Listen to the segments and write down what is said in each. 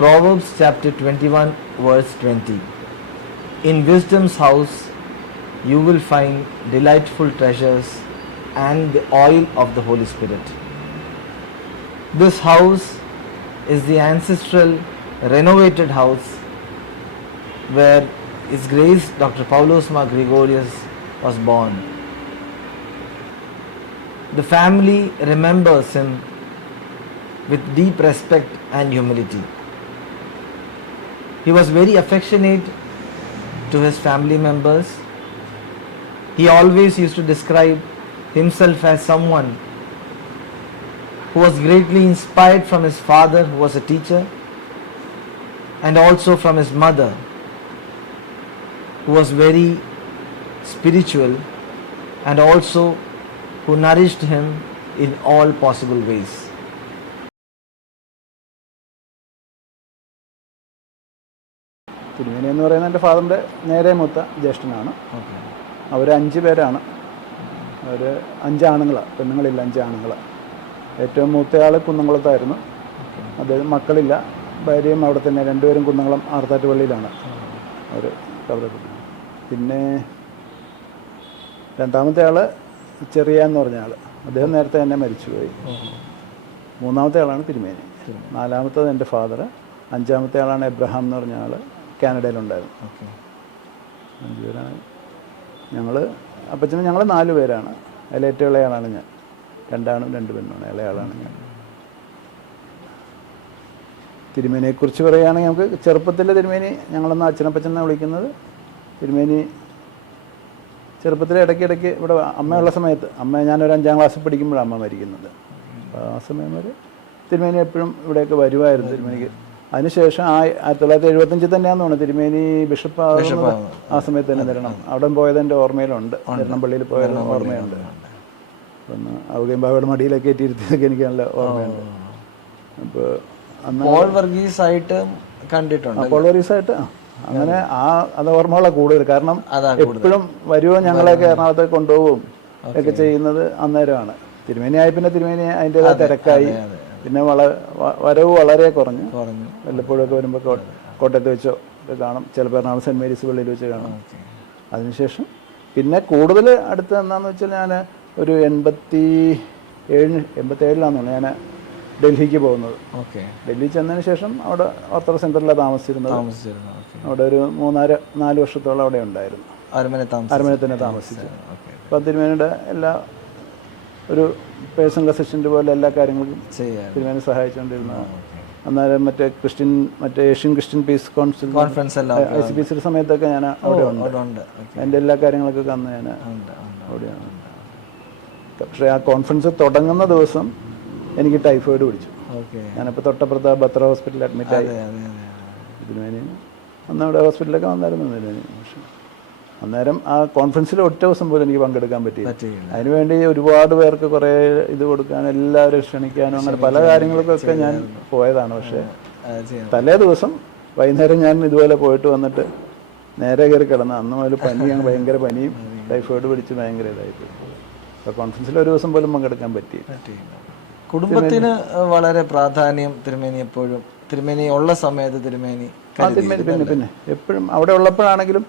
Proverbs chapter 21 verse 20. In wisdom's house you will find delightful treasures and the oil of the Holy Spirit. This house is the ancestral renovated house where His Grace Dr. Paulos Mar Gregorius was born. The family remembers him with deep respect and humility. He was very affectionate to his family members. He always used to describe himself as someone who was greatly inspired from his father, who was a teacher, and also from his mother, who was very spiritual and also who nourished him in all possible ways. തിരുമേനി എന്ന് പറയുന്നത് എൻ്റെ ഫാദറിൻ്റെ നേരെ മൂത്ത ജ്യേഷ്ഠനാണ്. അവർ 5 പേരാണ്. അവർ 5 ആണുങ്ങളാണ്, പെണ്ണുങ്ങളില്ല, 5 ആണുങ്ങളാണ്. ഏറ്റവും മൂത്തയാൾ കുന്നംകുളത്തായിരുന്നു. അദ്ദേഹം മക്കളില്ല, ഭാര്യയും അവിടെ തന്നെ, 2 പേരും കുന്നംകുളം ആർത്താറ്റുപള്ളിയിലാണ് അവർ കബറപ്പെട്ടത്. പിന്നെ രണ്ടാമത്തെ ആൾ ചെറിയ എന്ന് പറഞ്ഞ ആൾ, അദ്ദേഹം നേരത്തെ തന്നെ മരിച്ചുപോയി. 3-ാമത്തെ ആളാണ് തിരുമേനി. 4-ാമത്തത് എൻ്റെ ഫാദർ. 5-ാമത്തെ ആളാണ് എബ്രഹാം എന്ന് പറഞ്ഞ ആൾ, കാനഡയിലുണ്ടായിരുന്നു. 5 പേരാണ് ഞങ്ങൾ. അപ്പച്ചന് ഞങ്ങൾ 4 പേരാണ്. അതിൽ ഏറ്റവും ഇളയാളാണ് ഞാൻ. 2 ആണും 2 പെണ്ണുമാണ്. ഇളയാളാണ് ഞാൻ. തിരുമേനിയെക്കുറിച്ച് പറയുകയാണെങ്കിൽ നമുക്ക് ചെറുപ്പത്തിൽ തിരുമേനി, ഞങ്ങളൊന്ന് അച്ഛനപ്പച്ചനെ വിളിക്കുന്നത്. തിരുമേനി ചെറുപ്പത്തിൽ ഇടയ്ക്കിടയ്ക്ക് ഇവിടെ അമ്മയുള്ള സമയത്ത്, ഞാനൊരു 5-ാം ക്ലാസ്സിൽ പഠിക്കുമ്പോഴാണ് അമ്മ മരിക്കുന്നത്. ആ സമയം വരെ തിരുമേനി എപ്പോഴും ഇവിടെയൊക്കെ വരുമായിരുന്നു. തിരുമേനിക്ക് അതിനുശേഷം 1975 തന്നെയാണെന്ന് തോന്നുന്നു തിരുമേനി ബിഷപ്പ് ആകുന്നത്. ആ സമയത്ത് തന്നെ നിരണം അവിടെ പോയത് എൻ്റെ ഓർമ്മയിലുണ്ട്. നിരണംപള്ളിയിൽ പോയത് ഓർമ്മയുണ്ട്. ഒന്ന് ഔകയമ്പാവയുടെ മടിയിലൊക്കെ എത്തിയിരുത്തിയതൊക്കെ എനിക്ക് നല്ല ഓർമ്മയുണ്ട്. അപ്പോൾ പോൾ വർഗീസായിട്ട് കണ്ടിട്ടുണ്ട്. പോൾ വർഗീസായിട്ട് അങ്ങനെ അത് ഓർമ്മകളാണ് കൂടുതൽ. കാരണം എപ്പോഴും വരുമോ ഞങ്ങളെയൊക്കെ എറണാകുളത്തേക്ക് കൊണ്ടുപോകും ഒക്കെ ചെയ്യുന്നത് അന്നേരമാണ്. തിരുമേനിയായി പിന്നെ തിരുമേനി അതിൻ്റെതായ തിരക്കായി. പിന്നെ വരവ് വളരെ കുറഞ്ഞു. വല്ലപ്പോഴൊക്കെ വരുമ്പോൾ കോട്ടയത്ത് വെച്ചോ ഒക്കെ കാണും. ചിലപ്പോൾ എറണാകുളം സെൻറ്റ് മേരീസ് പള്ളിയിൽ വെച്ച് കാണും. അതിനുശേഷം പിന്നെ കൂടുതൽ അടുത്ത് എന്താണെന്ന് വെച്ചാൽ ഞാൻ ഒരു 87-ലാണെന്നുള്ളൂ ഞാൻ ഡൽഹിക്ക് പോകുന്നത്. ഡൽഹി ചെന്നതിന് ശേഷം അവിടെ ഓർത്തഡോക്സ് സെൻറ്ററിലാണ് താമസിച്ചിരുന്നത്. അവിടെ ഒരു 3-4 വർഷത്തോളം അവിടെ ഉണ്ടായിരുന്നു. അരമനെ തന്നെ താമസിച്ചു. അപ്പോൾ തിരുമേനിയുടെ എല്ലാ ഒരു പേഴ്സണൽ അസിസ്റ്റൻ്റ് പോലെ എല്ലാ കാര്യങ്ങൾക്കും തിരുമേനി സഹായിച്ചുകൊണ്ടിരുന്നതാണ്. അന്നേരം മറ്റേ Asian Christian peace conference ICPC സമയത്തൊക്കെ ഞാൻ അവിടെ ഉണ്ട്. അതിൻ്റെ എല്ലാ കാര്യങ്ങൾക്കൊക്കെ അന്ന് ഞാൻ അവിടെയാണ്. പക്ഷേ ആ കോൺഫറൻസ് തുടങ്ങുന്ന ദിവസം എനിക്ക് ടൈഫോയിഡ് പിടിച്ചു. ഞാനിപ്പോൾ തൊട്ടപ്പുറത്ത് ബത്ര ഹോസ്പിറ്റലിൽ അഡ്മിറ്റായി. തിരുമേനി അന്ന് അവിടെ ഹോസ്പിറ്റലിലൊക്കെ വന്നായിരുന്നു തിരുമേനി. പക്ഷേ അന്നേരം ആ കോൺഫറൻസിൽ ഒറ്റ ദിവസം പോലും എനിക്ക് പങ്കെടുക്കാൻ പറ്റിയില്ല. അതിനുവേണ്ടി ഒരുപാട് പേർക്ക് കുറേ ഇത് കൊടുക്കാനും എല്ലാവരും ക്ഷണിക്കാനും അങ്ങനെ പല കാര്യങ്ങൾക്കൊക്കെ ഞാൻ പോയതാണ്. പക്ഷേ തലേ ദിവസം വൈകുന്നേരം ഞാൻ ഇതുപോലെ പോയിട്ട് വന്നിട്ട് നേരെ കയറി കിടന്ന് അന്ന് മുതൽ ഭയങ്കര പനിയും ടൈഫോയിഡ് പിടിച്ച് ഭയങ്കര ഇതായിട്ട്. അപ്പോൾ കോൺഫറൻസിൽ ഒരു ദിവസം പോലും പങ്കെടുക്കാൻ പറ്റിയില്ല. കുടുംബത്തിന് വളരെ പ്രാധാന്യം തിരുമേനി എപ്പോഴും, തിരുമേനി ഉള്ള സമയത്ത് തിരുമേനി പിന്നെ എപ്പോഴും അവിടെ ഉള്ളപ്പോഴാണെങ്കിലും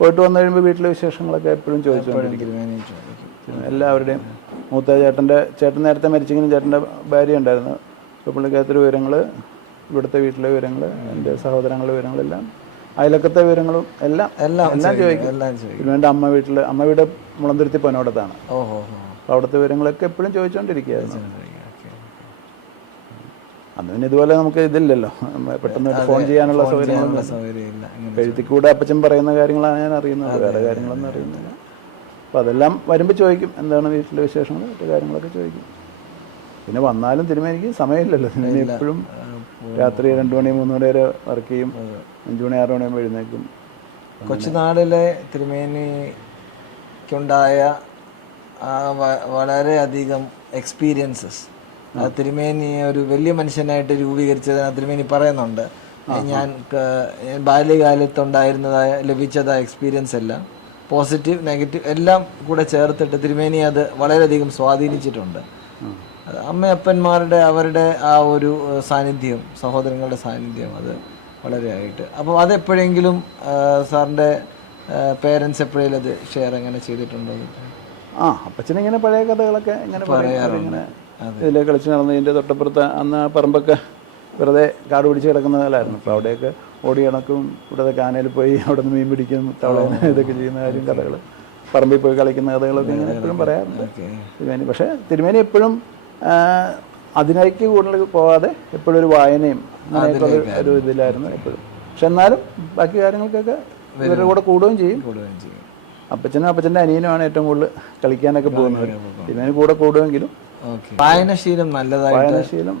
പോയിട്ട് വന്നു കഴിയുമ്പോൾ വീട്ടിലെ വിശേഷങ്ങളൊക്കെ എപ്പോഴും ചോദിച്ചുകൊണ്ടിരിക്കും. എല്ലാവരുടെയും മൂത്ത ചേട്ടൻ നേരത്തെ മരിച്ചെങ്കിലും ചേട്ടൻ്റെ ഭാര്യ ഉണ്ടായിരുന്നു. അപ്പോൾ പുള്ളിക്കകത്തൊരു വിവരങ്ങൾ, ഇവിടുത്തെ വീട്ടിലെ വിവരങ്ങൾ, എൻ്റെ സഹോദരങ്ങളുടെ വിവരങ്ങളെല്ലാം, അയലക്കത്തെ വിവരങ്ങളും എല്ലാം ചോദിക്കും. ഇതിനുവേണ്ടി അമ്മ വീട് മുളന്തുരുത്തി പൊന്നോടത്താണ്. അപ്പോൾ അവിടുത്തെ വിവരങ്ങളൊക്കെ എപ്പോഴും ചോദിച്ചുകൊണ്ടിരിക്കുകയായിരുന്നു. അന്ന് പിന്നെ ഇതുപോലെ നമുക്ക് ഇതില്ലല്ലോ, പെട്ടെന്ന് ഫോൺ ചെയ്യാനുള്ള സൗകര്യങ്ങളൊന്നും. എഴുതിക്കൂടെ അപ്പച്ചൻ പറയുന്ന കാര്യങ്ങളാണ് ഞാൻ അറിയുന്നത്, വേറെ കാര്യങ്ങളൊന്നും അറിയുന്നില്ല. അപ്പോൾ അതെല്ലാം വരുമ്പോൾ ചോദിക്കും, എന്താണ് വീട്ടിലെ വിശേഷങ്ങൾ, മറ്റു കാര്യങ്ങളൊക്കെ ചോദിക്കും. പിന്നെ വന്നാലും തിരുമേനിക്ക് സമയമില്ലല്ലോ. തിരുമേനി എപ്പോഴും രാത്രി 2 മണി 3 മണി വരെ വർക്ക് ചെയ്യും. 5 മണി 6 മണിയാകുമ്പോൾ എഴുന്നേക്കും. കൊച്ചുനാളിലെ തിരുമേനിക്കുണ്ടായ വളരെയധികം എക്സ്പീരിയൻസസ് തിരുമേനിയെ ഒരു വലിയ മനുഷ്യനായിട്ട് രൂപീകരിച്ചത് തിരുമേനി പറയുന്നുണ്ട്. ഞാൻ ബാല്യകാലത്തുണ്ടായിരുന്നതായ ലഭിച്ചതായ എക്സ്പീരിയൻസ് എല്ലാം പോസിറ്റീവ് നെഗറ്റീവ് എല്ലാം കൂടെ ചേർത്തിട്ട് തിരുമേനി അത് വളരെയധികം സ്വാധീനിച്ചിട്ടുണ്ട്. അമ്മയപ്പന്മാരുടെ അവരുടെ ആ ഒരു സാന്നിധ്യം, സഹോദരങ്ങളുടെ സാന്നിധ്യം, അത് വളരെയായിട്ട്. അപ്പോൾ അതെപ്പോഴെങ്കിലും സാറിൻ്റെ പേരൻസ് എപ്പോഴേലും അത് ഷെയർ എങ്ങനെ ചെയ്തിട്ടുണ്ടോ? അപ്പച്ചനിങ്ങനെ പഴയ കഥകളൊക്കെ ഇങ്ങനെ പറയാറിങ്ങനെ ഇതിൽ കളിച്ച് നടന്നതിൻ്റെ തൊട്ടപ്പുറത്ത് അന്ന് ആ പറമ്പൊക്കെ വെറുതെ കാട് പിടിച്ച് കിടക്കുന്ന കാലമായിരുന്നു. അപ്പോൾ അവിടെയൊക്കെ ഓടി കണക്കും ഇവിടുത്തെ കാനയിൽ പോയി അവിടെ നിന്ന് മീൻ പിടിക്കും, തവള ഇതൊക്കെ ചെയ്യുന്ന കാര്യം കഥകൾ, പറമ്പിൽ പോയി കളിക്കുന്ന കഥകളൊക്കെ ഇങ്ങനെ എപ്പോഴും പറയാറുണ്ട് തിരുമേനി. പക്ഷേ തിരുമേനി എപ്പോഴും അതിനേക്ക് കൂടുതൽ പോകാതെ എപ്പോഴും ഒരു വായനയും അങ്ങനെയൊക്കെ ഒരു ഇതിലായിരുന്നു എപ്പോഴും. പക്ഷെ എന്നാലും ബാക്കി കാര്യങ്ങൾക്കൊക്കെ ഇവരുടെ കൂടെ കൂടുകയും ചെയ്യും. അപ്പച്ചനും അപ്പച്ചൻ്റെ അനിയനുമാണ് ഏറ്റവും കൂടുതൽ കളിക്കാനൊക്കെ പോകുന്നത്. തിരുമേനി കൂടെ കൂടുമെങ്കിലും വായനശീലം നല്ലതായിട്ട്, വായനശീലം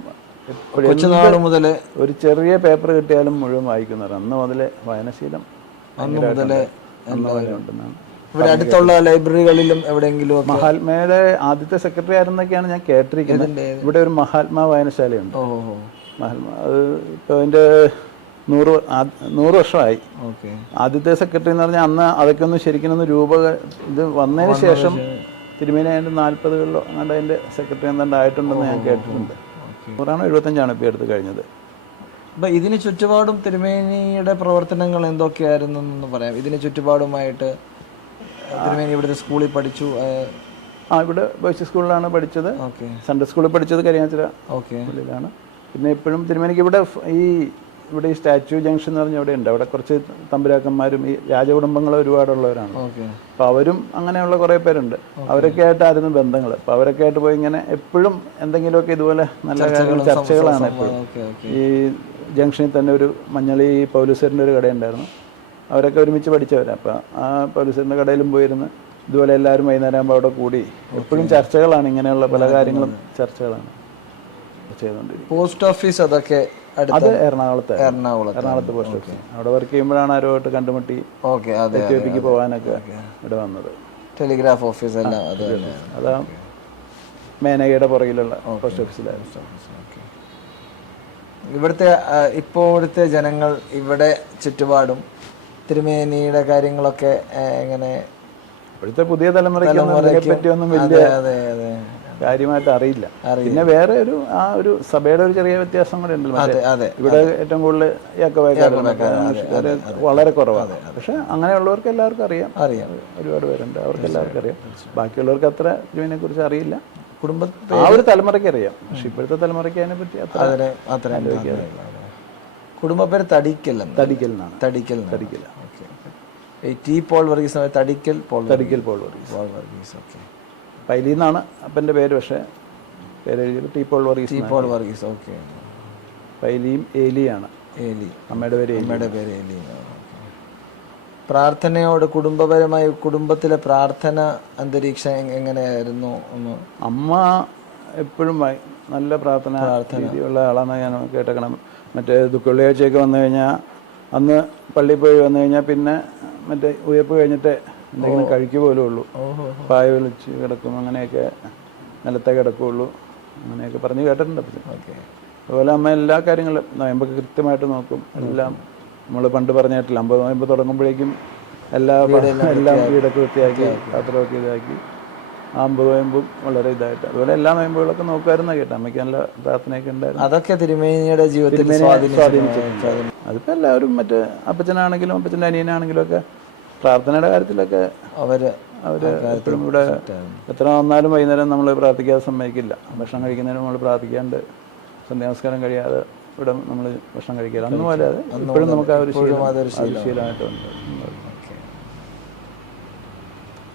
കൊച്ചുനാൾ മുതൽ ഒരു ചെറിയ പേപ്പർ കിട്ടിയാലും മുഴുവൻ വായിക്കുന്നവർ അന്ന് മുതലേ വായനശീലം ഉണ്ടെന്നാണ്. ഇവിടെ അടുത്തുള്ള ലൈബ്രറികളിലും എവിടെയെങ്കിലും മഹാത്മയുടെ ആദ്യത്തെ സെക്രട്ടറി ആയിരുന്നൊക്കെയാണ് ഞാൻ കേട്ടിരിക്കുന്നത്. ഇവിടെ ഒരു മഹാത്മാ വായനശാലയുണ്ട്. മഹാത്മാ അത് ഇപ്പോൾ അതിൻ്റെ 100 വർഷമായി. ആദ്യത്തെ സെക്രട്ടറി എന്ന് പറഞ്ഞാൽ അന്ന് അതൊക്കെ ഒന്ന് ശരിക്കും ഒന്ന് ഇത് വന്നതിന് ശേഷം തിരുമേനി അതിൻ്റെ 40കളിലോ അങ്ങാണ്ട് അതിൻ്റെ സെക്രട്ടറി എന്താണ്ട് ആയിട്ടുണ്ടെന്ന് ഞാൻ കേട്ടിട്ടുണ്ട്. 175 ഇപ്പോൾ എടുത്ത് കഴിഞ്ഞത്. അപ്പം ഇതിന് ചുറ്റുപാടും തിരുമേനിയുടെ പ്രവർത്തനങ്ങൾ എന്തൊക്കെയായിരുന്നു എന്ന് പറയാം. ഇതിന് ചുറ്റുപാടുമായിട്ട് തിരുമേനി ഇവിടുത്തെ സ്കൂളിൽ പഠിച്ചു. ഇവിടെ ബോയ്സ് സ്കൂളിലാണ് പഠിച്ചത്. സൺഡേ സ്കൂളിൽ പഠിച്ചത് കരിങ്ങാച്ചിറ സ്കൂളിലാണ്. പിന്നെ എപ്പോഴും തിരുമേനിക്ക് ഇവിടെ ഈ സ്റ്റാച്യു ജംഗ്ഷൻ എന്ന് പറഞ്ഞാൽ അവിടെ ഉണ്ട്. അവിടെ കുറച്ച് തമ്പുരാക്കന്മാരും ഈ രാജകുടുംബങ്ങൾ ഒരുപാടുള്ളവരാണ്. അപ്പോൾ അവരും അങ്ങനെയുള്ള കുറേ പേരുണ്ട്. അവരൊക്കെ ആയിട്ടായിരുന്നു ബന്ധങ്ങൾ. അപ്പോൾ അവരൊക്കെ ആയിട്ട് പോയി ഇങ്ങനെ എപ്പോഴും എന്തെങ്കിലുമൊക്കെ ഇതുപോലെ നല്ല കാര്യങ്ങൾ ചർച്ചകളാണ് എപ്പോഴും. ഈ ജംഗ്ഷനിൽ തന്നെ ഒരു മഞ്ഞളി പൗലൂസറിൻ്റെ ഒരു കടയുണ്ടായിരുന്നു. അവരൊക്കെ ഒരുമിച്ച് പഠിച്ചവരാണ്. അപ്പോൾ ആ പൗലൂസറിൻ്റെ കടയിലും പോയിരുന്ന് ഇതുപോലെ എല്ലാവരും വൈകുന്നേരം ആകുമ്പോൾ അവിടെ കൂടി എപ്പോഴും ചർച്ചകളാണ്. ഇങ്ങനെയുള്ള പല കാര്യങ്ങളും ചർച്ചകളാണ് ചെയ്തുകൊണ്ടിരിക്കുന്നത്. പോസ്റ്റ് ഓഫീസ് അതൊക്കെ അത് എറണാകുളത്ത് പോസ്റ്റ് ഓഫീസ്. അവിടെ വർക്ക് ചെയ്യുമ്പോഴാണ് ആരുമായിട്ട് കണ്ടുമുട്ടി എത്യോപ്യക്ക് പോകാനൊക്കെ ഇവിടെ വന്നത്. ടെലിഗ്രാഫ് ഓഫീസ് എല്ലാം അതാ മേനകയുടെ പുറകിലുള്ള പോസ്റ്റ് ഓഫീസിലായിരുന്നു. ഇപ്പോഴത്തെ ജനങ്ങൾ ഇവിടെ ചുറ്റുപാടും തിരുമേനിയുടെ കാര്യങ്ങളൊക്കെ എങ്ങനെ? ഇപ്പോഴത്തെ പുതിയ തലമുറയ്ക്ക് പറ്റിയൊന്നും വലിയ കാര്യമായിട്ട് അറിയില്ല. പിന്നെ വേറെ ഒരു സഭയുടെ ഒരു ചെറിയ വ്യത്യാസം കൂടെ ഉണ്ടല്ലോ. ഇവിടെ ഏറ്റവും കൂടുതൽ യാക്കോബായക്കാർ വളരെ കുറവാണ്. പക്ഷെ അങ്ങനെയുള്ളവർക്ക് എല്ലാവർക്കും അറിയാം. ഒരുപാട് പേരുണ്ട്, അവർക്ക് എല്ലാവർക്കും അറിയാം. ബാക്കിയുള്ളവർക്ക് അത്ര ഇതിനെ കുറിച്ച് അറിയില്ല. ആ ഒരു തലമുറയ്ക്ക് അറിയാം. പക്ഷെ ഇപ്പോഴത്തെ തലമുറയ്ക്ക് അതിനെ പറ്റി അത്ര കുടുംബ പേര് Thadikkal. T Paul Varghese, Thadikkal Paul Varghese. Paily എന്നാണ് അപ്പൻ്റെ പേര്. പക്ഷേ പേര് എഴുതിയത് ടി പോൾ വർഗീസ്. ഓക്കെ. പൈലിയും ഏലിയാണ്. അമ്മയുടെ പേര് ഏലി. പ്രാർത്ഥനയോട് കുടുംബപരമായി കുടുംബത്തിലെ പ്രാർത്ഥന അന്തരീക്ഷം എങ്ങനെയായിരുന്നു? അമ്മ എപ്പോഴും നല്ല പ്രാർത്ഥന രീതിയുള്ള ആളാണ് ഞാൻ കേട്ടേക്കണം. മറ്റേ ദുഃഖവെള്ളിയാഴ്ചയൊക്കെ വന്നു കഴിഞ്ഞാൽ അന്ന് പള്ളിയിൽ പോയി വന്നു കഴിഞ്ഞാൽ പിന്നെ മറ്റേ ഉയർപ്പ് കഴിഞ്ഞിട്ട് എന്തെങ്കിലും കഴിക്കുക പോലും ഉള്ളൂ. പായ വിളിച്ച് കിടക്കും, അങ്ങനെയൊക്കെ നിലത്തെ കിടക്കുകയുള്ളൂ, അങ്ങനെയൊക്കെ പറഞ്ഞ് കേട്ടിട്ടുണ്ട്. അതുപോലെ അമ്മ എല്ലാ കാര്യങ്ങളും നോയമ്പൊക്കെ കൃത്യമായിട്ട് നോക്കും. എല്ലാം നമ്മൾ പണ്ട് പറഞ്ഞിട്ടില്ല, 50 നോയമ്പ് തുടങ്ങുമ്പോഴേക്കും എല്ലാം വീടൊക്കെ വൃത്തിയാക്കി പാത്രമൊക്കെ ഇതാക്കി 50 നോയമ്പും വളരെ ഇതായിട്ട്. അതുപോലെ എല്ലാ നോയമ്പുകളൊക്കെ നോക്കുമായിരുന്നു കേട്ടോ. അമ്മയ്ക്ക് നല്ല പ്രാർത്ഥനയൊക്കെ ഉണ്ടായിരുന്നു. അതൊക്കെ തിരുമേനിയുടെ ജീവിതത്തിൽ സ്വാധീനിച്ചിട്ടുണ്ട്. അതിപ്പോൾ എല്ലാവരും മറ്റേ അപ്പച്ചനാണെങ്കിലും അപ്പച്ചൻ്റെ അനിയനാണെങ്കിലും ഒക്കെ പ്രാർത്ഥനയുടെ കാര്യത്തിലൊക്കെ അവർ എപ്പോഴും ഇവിടെ എത്ര വന്നാലും വൈകുന്നേരം നമ്മൾ പ്രാർത്ഥിക്കാതെ സമ്മതിക്കില്ല. ഭക്ഷണം കഴിക്കുന്നതിന് നമ്മൾ പ്രാർത്ഥിക്കാണ്ട് സന്ധ്യാനമസ്കാരം കഴിയാതെ ഇവിടെ നമ്മൾ ഭക്ഷണം കഴിക്കാറ്. അന്ന് പോലെ അത് ഇപ്പോഴും നമുക്ക് ആ ഒരു ശീലമായിട്ടുണ്ട്.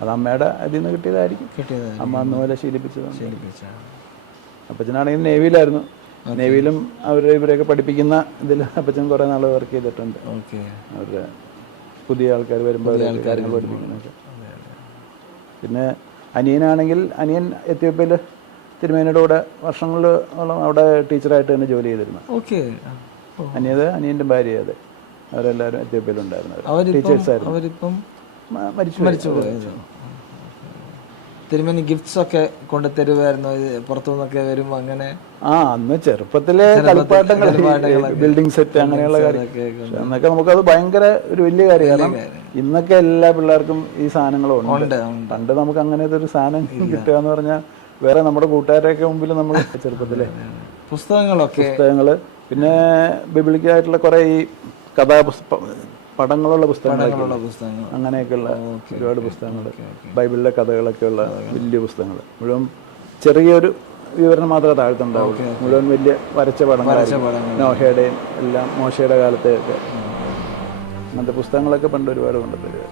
അത് അമ്മയുടെ അതിൽ നിന്ന് കിട്ടിയതായിരിക്കും. അമ്മ അന്ന് പോലെ ശീലിപ്പിച്ചതാണ്. അപ്പച്ചനാണെങ്കിൽ നേവിയിലായിരുന്നു. നേവിയിലും ഇവരെയൊക്കെ പഠിപ്പിക്കുന്ന ഇതിൽ അപ്പച്ചൻ കുറേ നാൾ വർക്ക് ചെയ്തിട്ടുണ്ട്. അവരുടെ പുതിയ ആൾക്കാർ വരുമ്പോൾ കാര്യങ്ങൾ പഠിപ്പിക്കുന്നതൊക്കെ. പിന്നെ അനിയനാണെങ്കിൽ അനിയൻ എത്യോപ്യയിൽ തിരുമേനിയുടെ കൂടെ വർഷങ്ങളോളം അവിടെ ടീച്ചറായിട്ട് തന്നെ ജോലി ചെയ്തിരുന്നു. അനിയൻ്റെ ഭാര്യ അതെ, അവരെല്ലാവരും എത്യോപ്യയിലുണ്ടായിരുന്നു. ടീച്ചേഴ്സായിരുന്നു. മരിച്ചു. തിരുമേനി ഗിഫ്റ്റ്സ് ഒക്കെ കൊണ്ട് തരുമായിരുന്നു പുറത്തുനിന്നൊക്കെ വരുമ്പോൾ? അങ്ങനെ അന്ന് ചെറുപ്പത്തിലെ കളിപ്പാട്ടങ്ങൾ, ബിൽഡിംഗ് സെറ്റ്, അങ്ങനെയുള്ള കാര്യം എന്നൊക്കെ നമുക്കത് ഭയങ്കര ഒരു വലിയ കാര്യമാണ്. ഇന്നൊക്കെ എല്ലാ പിള്ളേർക്കും ഈ സാധനങ്ങളും ഉണ്ട്. പണ്ട് നമുക്ക് അങ്ങനത്തെ ഒരു സാധനം കിട്ടുക എന്ന് പറഞ്ഞാൽ വേറെ നമ്മുടെ കൂട്ടുകാരെയൊക്കെ മുമ്പിൽ നമ്മൾ ചെറുപ്പത്തിലെ പുസ്തകങ്ങൾ, പിന്നെ ബിബിളിക്കായിട്ടുള്ള കുറേ ഈ പടങ്ങളുള്ള പുസ്തകങ്ങൾ, അങ്ങനെയൊക്കെയുള്ള ഒരുപാട് പുസ്തകങ്ങൾ, ബൈബിളിലെ കഥകളൊക്കെയുള്ള വലിയ പുസ്തകങ്ങൾ, മുഴുവൻ ചെറിയൊരു വിവരണം മാത്രമേ താഴ്ത്തുണ്ടാവുള്ളൂ, മുഴുവൻ വലിയ വരച്ച പടങ്ങളായിരിക്കും. നോഹയുടെയും എല്ലാം, മോശയുടെ കാലത്തെയൊക്കെ അങ്ങനത്തെ പുസ്തകങ്ങളൊക്കെ പണ്ട് ഒരുപാട് കൊണ്ടുതരിക.